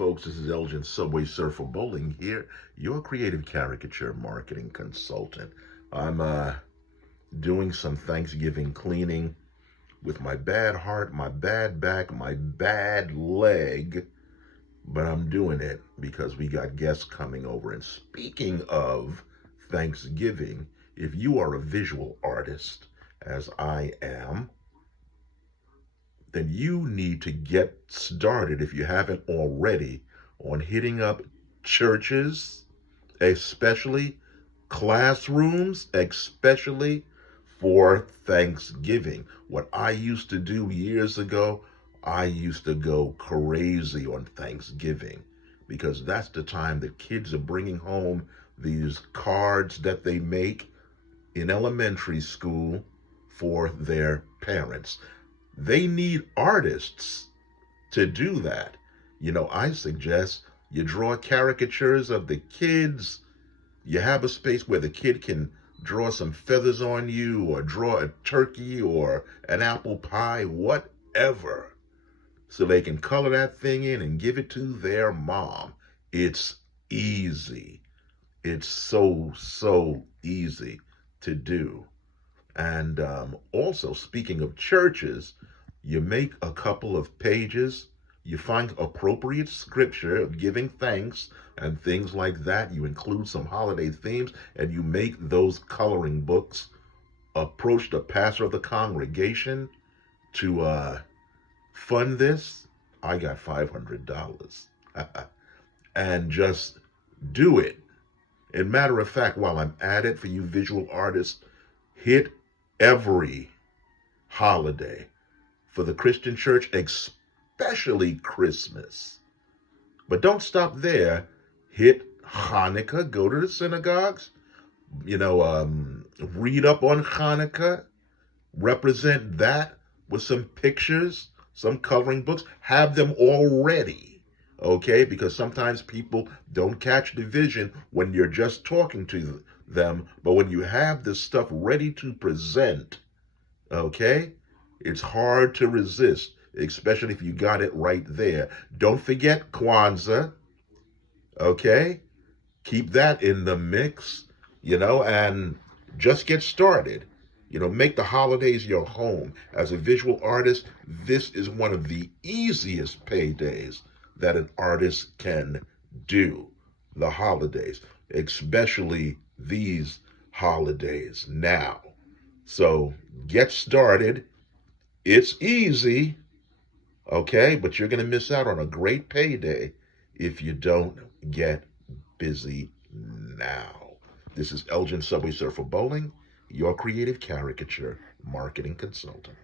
Folks, this is Elgin Subway Surfer Bowling here, your creative caricature marketing consultant. I'm doing some Thanksgiving cleaning with my bad heart, my bad back, my bad leg, but I'm doing it because we got guests coming over. And speaking of Thanksgiving, if you are a visual artist, as I am, then you need to get started, if you haven't already, on hitting up churches, especially classrooms, especially for Thanksgiving. What I used to do years ago, I used to go crazy on Thanksgiving because that's the time that kids are bringing home these cards that they make in elementary school for their parents. They need artists to do that. I suggest you draw caricatures of the kids. You have a space where the kid can draw some feathers on you or draw a turkey or an apple pie, whatever, so they can color that thing in and give it to their mom. It's easy. It's so easy to do. And also, speaking of churches, you make a couple of pages, you find appropriate scripture of giving thanks and things like that. You include some holiday themes, and you make those coloring books. Approach the pastor of the congregation to fund this. I got $500. And just do it. And matter of fact, while I'm at it, for you visual artists, hit every holiday. For the Christian church, especially Christmas. But don't stop there. Hit Hanukkah. Go to the synagogues. Read up on Hanukkah. Represent that with some pictures, some coloring books. Have them all ready. Okay? Because sometimes people don't catch the vision when you're just talking to them. But when you have this stuff ready to present, okay, it's hard to resist, especially if you got it right there. Don't forget Kwanzaa, okay? Keep that in the mix, and just get started. Make the holidays your home. As a visual artist, this is one of the easiest paydays that an artist can do, the holidays, especially these holidays now. So get started. It's easy, okay? But you're going to miss out on a great payday if you don't get busy now. This is Elgin Subway Surfer Bowling, your creative caricature marketing consultant.